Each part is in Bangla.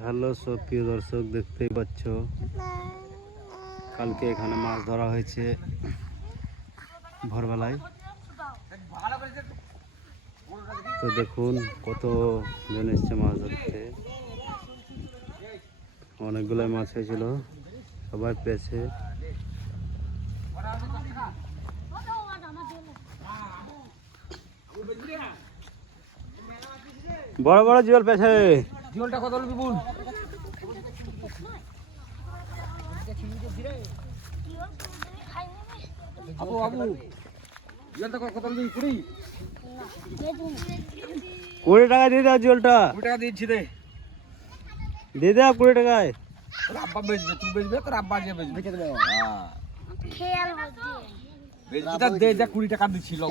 হ্যালো সব প্রিয় দর্শক, দেখতেই পাচ্ছ কালকে এখানে মাছ ধরা হয়েছে ভোরবেলায়। তো দেখুন কত জন এসছে মাছ ধরতে। অনেকগুলো মাছ হয়েছিল, সবাই পেয়েছে। বড় বড় জিওল পেয়েছে। জিওলটা কত হলো বিপুল? আপু আপু জিওলটা কত হলো? 20 20 টাকা দিয়ে দাও জিওলটা। 20 টাকা দিচ্ছি রে। দিয়ে দাও 20 টাকায়। তোর আব্বা বেচবে, তুই বেচবে, তোর আব্বা যে বেচবে। হ্যাঁ খেয়াল হচ্ছে বেচবিটা দে, যা 20 টাকা দিচ্ছি লোক।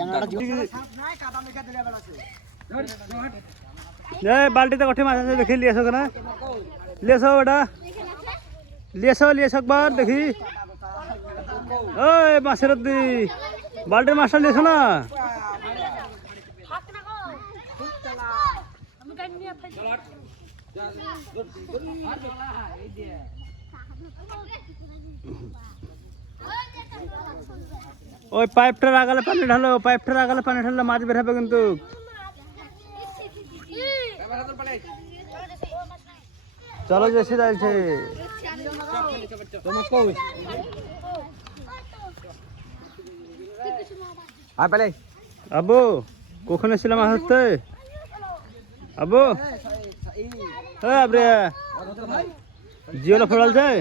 বালতিতে কঠি মাছ আছে দেখি, লিয়েছো কেনা লিয়েছো বেটা, লিয়েছো একবার দেখি। ওই মাছের দি বালতির মাছটা লিয়েছো না? ওই পাইপটার আগালে পানি ঢালো, পাইপটার আগালে পানি ঢাললে মাছ বের হবে কিন্তু। চলো জেসি যাইছে। আবু কখন এসেছিলাম মাছ ধরতে? আবু জিওলা ফোড়াল যায়।